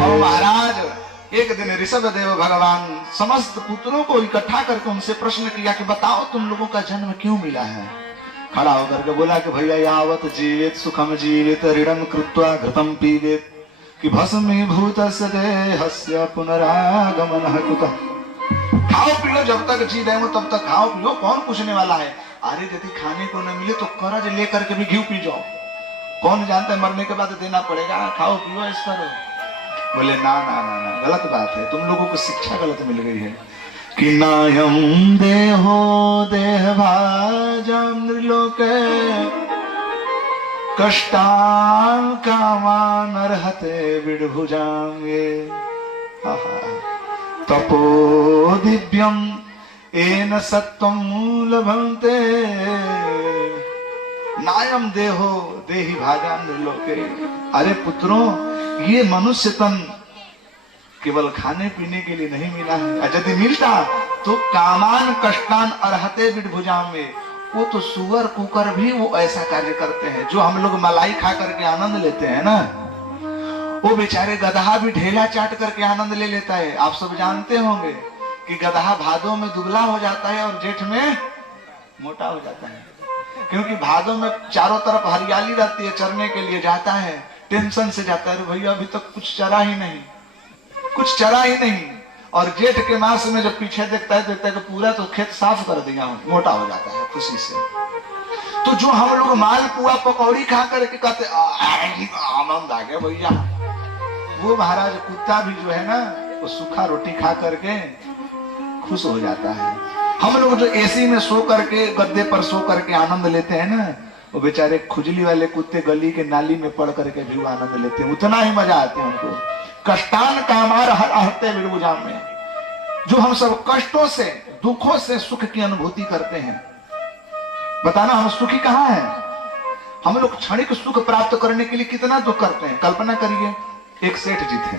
और महाराज एक दिन ऋषभ देव भगवान समस्त पुत्रों को इकट्ठा करके उनसे प्रश्न किया कि बताओ तुम लोगों का जन्म क्यों मिला है। खड़ा होकर के बोला कि भैया यावत जीवित सुखम जीवित ऋणम कृत्वा घृतम पीवित कि भस्मीभूतस्य देहस्य पुनरागमनः कुतः। खाओ पियो जब तक जी रहे हो तब तक खाओ पियो, कौन पूछने वाला है। अरे यदि खाने को न मिले तो कर्ज लेकर के भी घी पी जाओ, कौन जानता है मरने के बाद देना पड़ेगा, खाओ पियो ऐस करो। बोले ना ना ना ना, गलत बात है, तुम लोगों को शिक्षा गलत मिल गई है कि नायम देहो देह भाजम नृलोके कष्टान कामान अर्हते विडभुजांगे तपो दिव्यम एन सत्वम लभन्ते नायम देहो देहि भाजान नृलोके। अरे पुत्रों, ये मनुष्य तन केवल खाने पीने के लिए नहीं मिला है, यदि मिलता तो कामान कष्टान अर्हते विडभुजाम में, वो तो सुअर कुकर भी वो ऐसा कार्य करते हैं। जो हम लोग मलाई खा करके आनंद लेते हैं ना, वो बेचारे गधा भी ढेला चाट करके आनंद ले लेता है। आप सब जानते होंगे कि गधा भादों में दुबला हो जाता है और जेठ में मोटा हो जाता है, क्योंकि भादों में चारों तरफ हरियाली रहती है, चरने के लिए जाता है, टेंशन से जाता है, भैया अभी तक कुछ चरा ही नहीं, कुछ चरा ही नहीं। और जेठ के मास में जब पीछे देखता है कि पूरा तो खेत साफ कर दिया, मोटा हो जाता है खुशी से। तो जो हम लोग मालपुआ पकौड़ी खा करके कहते आनंद आ गया भैया, वो महाराज कुत्ता भी जो है ना, वो सूखा रोटी खा करके खुश हो जाता है। हम लोग जो एसी में सो करके गद्दे पर सो करके आनंद लेते हैं ना, वो बेचारे खुजली वाले कुत्ते गली के नाली में पड़ करके भी आनंद लेते हैं, उतना ही मजा आते हैं उनको। कष्टान कामार हरते विडभुजाम में, जो हम सब कष्टों से दुखों से सुख की अनुभूति करते हैं। बताना हम सुखी कहाँ हैं? हम लोग क्षणिक सुख प्राप्त करने के लिए कितना दुख करते हैं। कल्पना करिए, एक सेठ जी थे,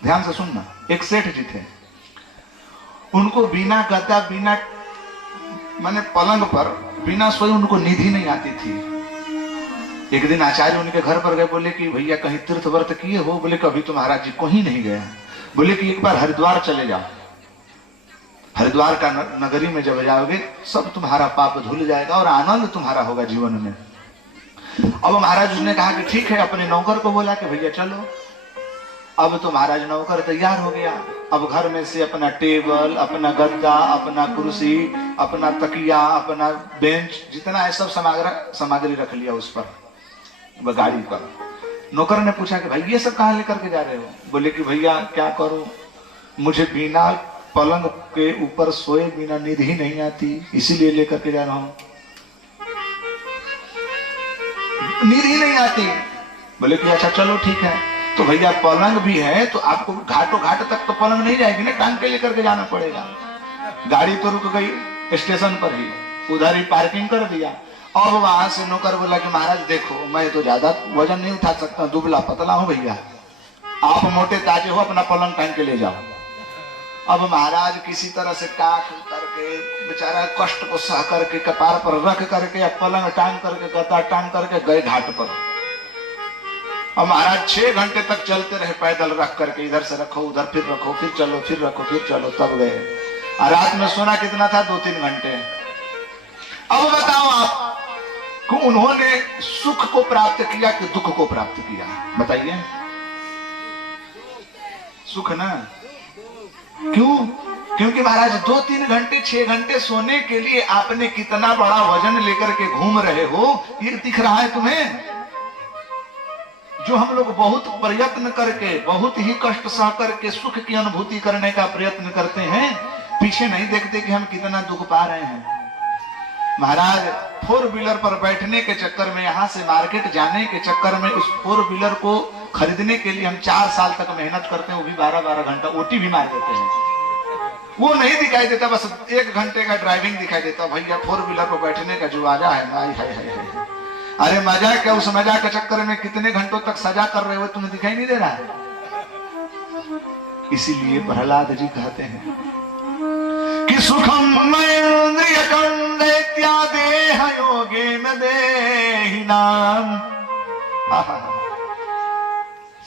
ध्यान से सुनना, एक सेठ जी थे, उनको बिना गद्दा बिना माने पलंग पर बिना सोए उनको नींद ही नहीं आती थी। एक दिन आचार्य उनके घर पर गए, बोले कि भैया कहीं तीर्थ व्रत किए हो? बोले कि अभी तो महाराज जी कहीं नहीं गया। बोले कि एक बार हरिद्वार चले जाओ, हरिद्वार का नगरी में जब जाओगे सब तुम्हारा पाप धुल जाएगा और आनंद तुम्हारा होगा जीवन में। अब महाराज ने कहा कि ठीक है, अपने नौकर को बोला कि भैया चलो। अब तो महाराज नौकर तैयार हो गया, अब घर में से अपना टेबल, अपना गद्दा, अपना कुर्सी, अपना तकिया, अपना बेंच, जितना है सब सामग्री रख लिया उस पर गाड़ी पर। नौकर ने पूछा कि भाई ये सब कहाँ लेकर के जा रहे हो? बोले कि भैया क्या करूं, मुझे बिना पलंग के ऊपर सोए बिना नींद ही नहीं आती, इसीलिए लेकर के जा रहा हूं, नींद ही नहीं आती। बोले कि अच्छा चलो ठीक है, तो भैया पलंग भी है तो आपको घाटों घाट तक तो पलंग नहीं जाएगी ना, टांग के लेकर के जाना पड़ेगा। गाड़ी तो रुक गई स्टेशन पर ही, उधर ही पार्किंग कर दिया। अब वहां से नौकर बोला कि महाराज देखो मैं तो ज्यादा वजन नहीं उठा सकता, दुबला पतला हूं भैया, आप मोटे ताजे हो, अपना पलंग टांग के ले जाओ। अब महाराज किसी तरह से काट करके बेचारा कष्ट को सह करके कपार पर रख करके पलंग टांग करके गद्दा टांग करके गए घाट पर। अब महाराज 6 घंटे तक चलते रहे, पैदल रख करके, इधर से रखो उधर फिर रखो फिर चलो फिर रखो फिर चलो, तब गए। रात में सोना कितना था? 2-3 घंटे। अब बताओ आप कि उन्होंने सुख को प्राप्त किया कि दुख को प्राप्त किया? बताइए। सुख ना, क्यों? क्योंकि महाराज 2-3 घंटे 6 घंटे सोने के लिए आपने कितना बड़ा वजन लेकर के घूम रहे हो, ये दिख रहा है तुम्हें? जो हम लोग बहुत प्रयत्न करके, बहुत ही कष्ट सह करके सुख की अनुभूति करने का प्रयत्न करते हैं, पीछे नहीं देखते कि हम कितना दुख पा रहे हैं। महाराज 4 व्हीलर पर बैठने के चक्कर में, यहां से मार्केट जाने के चक्कर में, उस 4 व्हीलर को खरीदने के लिए हम 4 साल तक मेहनत करते हैं, वो भी 12-12 घंटा ओटी भी मार देते हैं। वो नहीं दिखाई देता, बस 1 घंटे का ड्राइविंग दिखाई देता। भैया 4 व्हीलर पर बैठने का जो मजा है ना, हाय। अरे मजा क्या, उस मजा के चक्कर में कितने घंटों तक सजा कर रहे हो, तुम्हें दिखाई नहीं दे रहा है? इसीलिए प्रहलाद जी कहते हैं कि सुखम देह योगे में देहि नाम।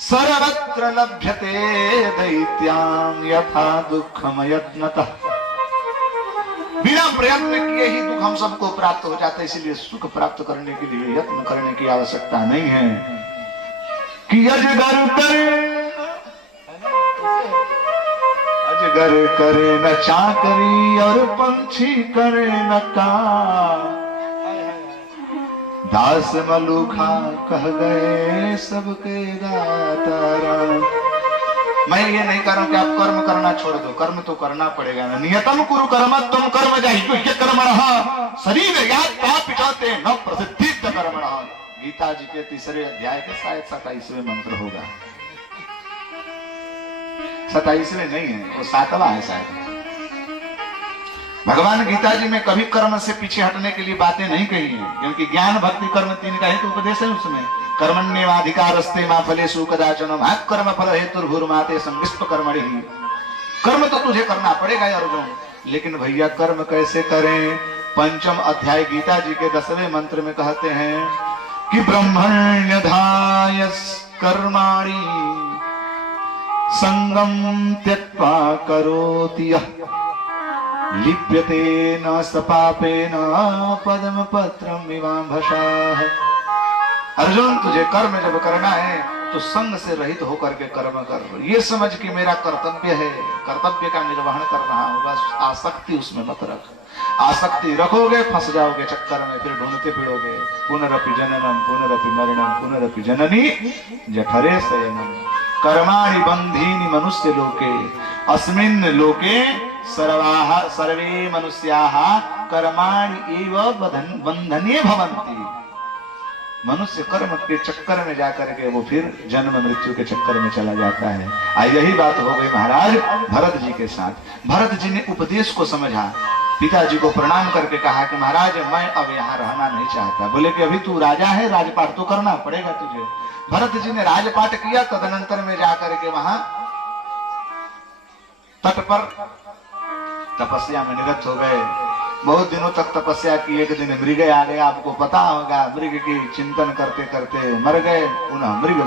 सर्वत्र लभ्यते दैत्यां यथा दुःखम यत्नतः। बिना प्रयत्न किए ही दुख हम सबको प्राप्त हो जाता है, इसलिए सुख प्राप्त करने के लिए यत्न करने की आवश्यकता नहीं है कि अजगर करे न चाकरी और पंछी करे न काम। दास मलूखा कह गए सबके दाता राम। मैं ये नहीं कह रहा हूं कि आप कर्म करना छोड़ दो, कर्म तो करना पड़ेगा ना। नियतम कुरु कर्म तुम कर्म जाहियो कर्मणः शरीर याद पिछाते न प्रसिद्धि कर्मणः। गीता जी के 3रे अध्याय के शायद 27वें मंत्र होगा, 27वें नहीं है, वो 7वां है शायद। भगवान गीता जी में कभी कर्म से पीछे हटने के लिए बातें नहीं कही है, क्योंकि ज्ञान भक्ति कर्म 3 का हेतु उपदेश है उसमें। कर्मण्येवाधिकारस्ते मा फलेषु कदाचन मा कर्म फल हेतुर्भुर्माते संविष्ट कर्मणि। कर्म तो तुझे करना पड़ेगा अर्जुन, लेकिन भैया कर्म कैसे करें? 5वां अध्याय गीता जी के 10वें मंत्र में कहते हैं कि ब्रह्मण्यधाय कर्माणि संगम त्यक्त्वा करोति यः लिप्यते न स पापेन पद्म पत्रम विवांभसाः। अर्जुन तुझे कर्म जब करना है तो संग से रहित होकर के कर्म कर। ये समझ कि मेरा कर्तव्य है, कर्तव्य का निर्वहन कर रहा हूं, बस आसक्ति उसमें मत रख। आसक्ति रखोगे फंस जाओगे चक्कर में, फिर ढूंढते फिरोगे। पुनरपि जननम पुनरपि मरणम पुनरपि जननी जठरे शयनम कर्माणि बंधीनि मनुष्य लोके अस्मिन् लोके सर्वे मनुष्याः कर्माणि एव बंधने भवन्ति। मनुष्य कर्म के चक्कर में जाकर के वो फिर जन्म मृत्यु के चक्कर में चला जाता है। यही बात हो गई महाराज भरत जी के साथ। भरत जी ने उपदेश को समझा, पिताजी को प्रणाम करके कहा कि महाराज मैं अब यहाँ रहना नहीं चाहता। बोले कि अभी तू राजा है, राजपाट तो करना पड़ेगा तुझे। भरत जी ने राजपाट किया, तदनंतर में जाकर के वहां तट पर तपस्या में निरत हो गए। बहुत दिनों तक तपस्या की। एक दिन मृग आ गया, आपको पता होगा, मृग की चिंतन करते करते मर गए, पुनः मृग